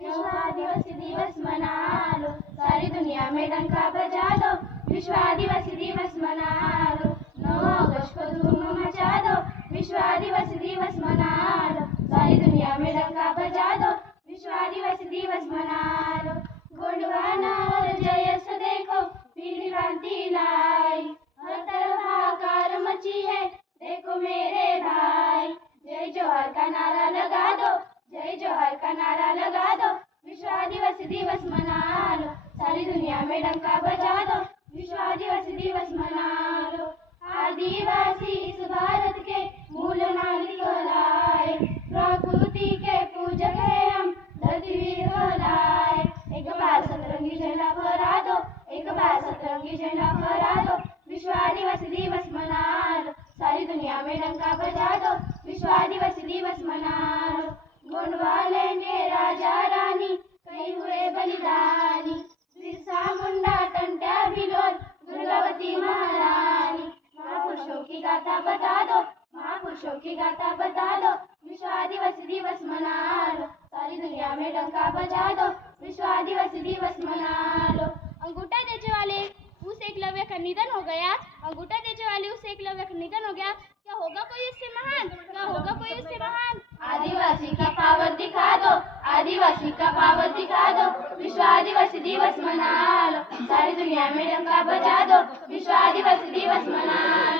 विश्व आदिवासी दिवस मना लो सारी दुनिया में डंका बजा दो। विश्व आदिवासी दिवस मना लो नौ अगस्त को धूम मचा दो। विश्व आदिवासी दिवस मना लो सारी दुनिया में डंका बजा दो। विश्व आदिवासी दिवस मना दुनिया में डंका बजा दो विश्व आदिवासी दिवस मना लो। आदिवासी इस भारत के मूल मालिक लाए। प्रकृति के पूजक है हम धरती लाए। एक बार सतरंगी झंडा फहरा दो, एक बार सतरंगी झंडा फहरा दो विश्व आदिवासी दिवस मना लो। सारी दुनिया में डंका बजा दो विश्व आदिवासी दिवस मना लो। गोंडवाले ने राजा गाथा बता दो महापुरुषों की गाथा बता दो विश्व आदिवासी दिवस मना लो सारी दुनिया में डंका बजा दो विश्व आदिवासी दिवस मना लो। अंगूठा बेचे वाले उस एकलव्य का निधन हो गया। अंगूठा बेचे वाले उस एकलव्य का निधन हो गया। क्या होगा कोई उससे महान? क्या होगा कोई उससे महान? आदिवासी का पावर दिखा दो आदिवासी का पावर दिखा दो विश्व आदिवासी दिवस मना लो। सारी दुनिया में डंका बजा दो विश्व आदिवासी दिवस मना लो।